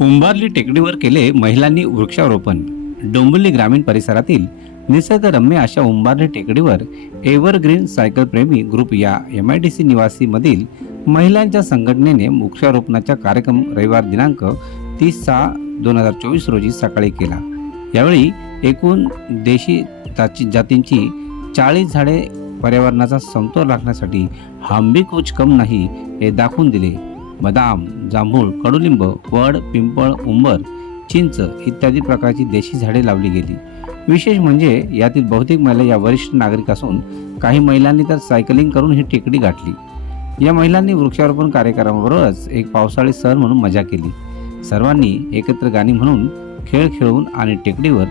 उंबारली टेकडीवर केले महिलांनी वृक्षारोपण. डोंबिवली ग्रामीण परिसरातील निसर्गरम्य अशा उंबारली टेकडीवर एव्हरग्रीन सायकल प्रेमी ग्रुप या एम आय डी सी निवासीमधील महिलांच्या संघटनेने वृक्षारोपणाचा कार्यक्रम रविवार दिनांक तीस सहा दोन हजार चोवीस रोजी सकाळी केला. यावेळी एकूण देशी जातींची चाळीस झाडे पर्यावरणाचा समतोल राखण्यासाठी हांबी कुछ कम नाही हे दाखवून दिले. बदाम जांभूळ कडुलिंब वड पिंपळ उंबर चिंच इत्यादी प्रकारची देशी झाडे लावली गेली. विशेष म्हणजे यातील बहुतेक महिला या वरिष्ठ नागरिक असून काही महिलांनी तर सायकलिंग करून ही टेकडी गाठली. या महिलांनी वृक्षारोपण कार्यक्रमाबरोबरच एक पावसाळी सण म्हणून मजा केली. सर्वांनी एकत्र गाणी म्हणून खेळ खेळून आणि टेकडीवर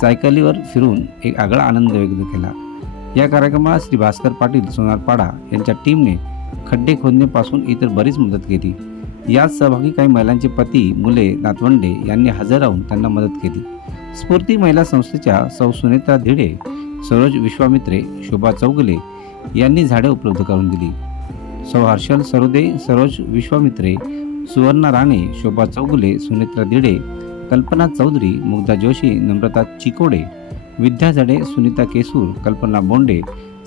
सायकलीवर फिरून एक आगळा आनंद व्यक्त केला. या कार्यक्रमाला श्री भास्कर पाटील सोनारपाडा यांच्या टीमने खड्डे खोदण्यापासून इतर बरीच मदत केली. यात सहभागी काही महिलांचे पती मुले नातवंडे यांनी हजर राहून त्यांना मदत केली. स्फूर्ती महिला संस्थेच्या सौ सुनेत्रा धिडे सरोज विश्वामित्रे शोभा चौगुले यांनी झाडे उपलब्ध करून दिली. सौ हर्षल सरोदे सरोज विश्वामित्रे सुवर्णा राणे शोभा चौगुले सुनेत्रा धिडे कल्पना चौधरी मुग्धा जोशी नम्रता चिकोडे विद्या जडे सुनीता केसूर कल्पना बोंडे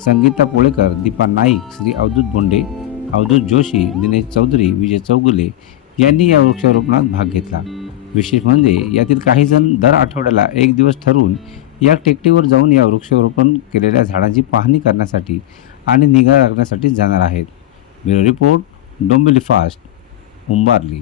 संगीता पोळेकर दीपा नाईक श्री अवधूत बोंडे अवधूत जोशी दिनेश चौधरी विजय चौगुले यांनी या वृक्षारोपणात भाग घेतला. विशेष म्हणजे यातील काही जण दर आठवड्याला एक दिवस ठरवून या टेकडीवर जाऊन या वृक्षारोपण केलेल्या झाडांची पाहणी करण्यासाठी आणि निगा राखण्यासाठी जाणार आहेत. Bureau report Dombivli fast Umbarli.